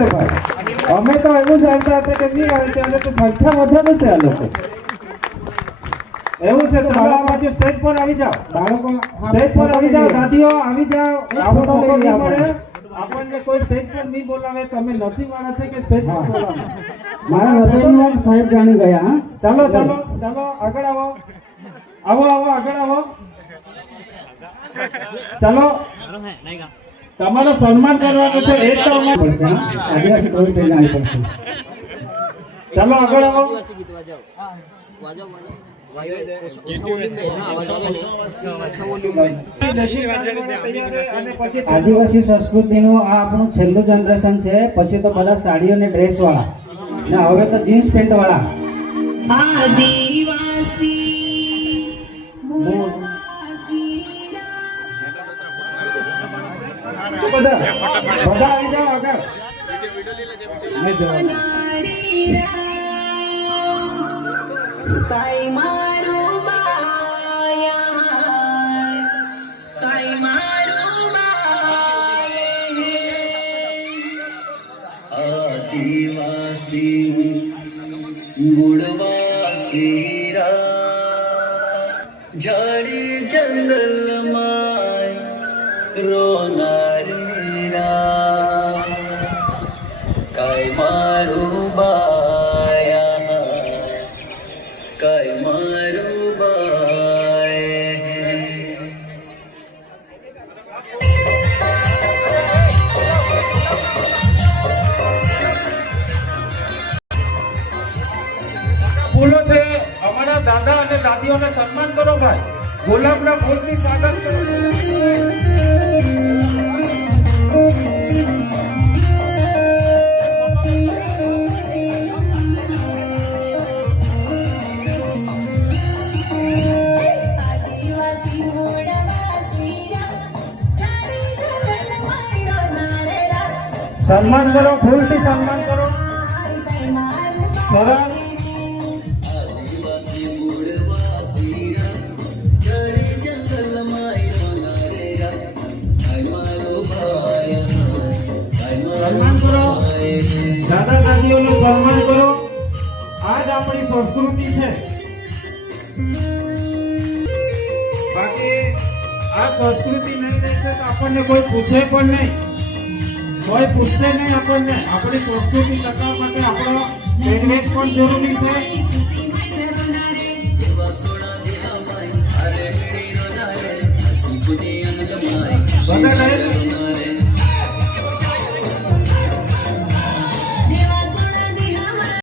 છે ભાઈ, અમે તો એવું જાણતા હતા કે નહીં આવે છે, તો સંખ્યા વધારે છે આ લોકો. એવું છે તો બાળકો બાજુ સ્ટેજ પર આવી જાઓ, બાળકો સ્ટેજ પર આવી જાઓ, દાદીઓ આવી જાઓ. આપણો નહીં મળે, આપણને કોઈ સ્ટેજ પર નહીં બોલાવે. તમે નસીબવાળા છે કે સ્ટેજ પર બોલાવે. મારા હૃદયની સાહેબ જાણી ગયા. હા, ચાલો ચાલો ચાલો આગળ આવો, આવો આવો આગળ આવો. ચાલો તમારું સન્માન કરવાનું છે. એ તો આદિવાસી કોઈ પહેલા આવી પડશે. ચાલો આગળ આવો. આદિવાસી સંસ્કૃતિનું આ આપણું છેલ્લું જનરેશન છે. પછી તો બધા સાડીઓ ને ડ્રેસ વાળા, ને હવે તો જીન્સ પેન્ટ વાળા. બધા આવી જાઓ આગળ. આદિવાસી ગુણવાસી જાડી જંગલમાં રોનારી કાય મારું બાયા, કાય મારું ફૂલો છે. અમારા દાદા અને દાદીઓને સન્માન કરો ભાઈ. ગુલાબના ફૂલથી સ્વાગત કરો. સન્માન કરો, ફૂલથી સન્માન કરો. સરસ. સન્માન કરો, દાદા દાદીઓનું સન્માન કરો. આ જ આપણી સંસ્કૃતિ છે. બાકી આ સંસ્કૃતિ નહીં રહેશે તો આપણને કોઈ પૂછે પણ નહીં, કોઈ પૂછશે નહીં આપણને. આપણી સંસ્કૃતિ ટકાવવા માટે આપણો પહેરવેશ પણ જરૂરી છે. બધા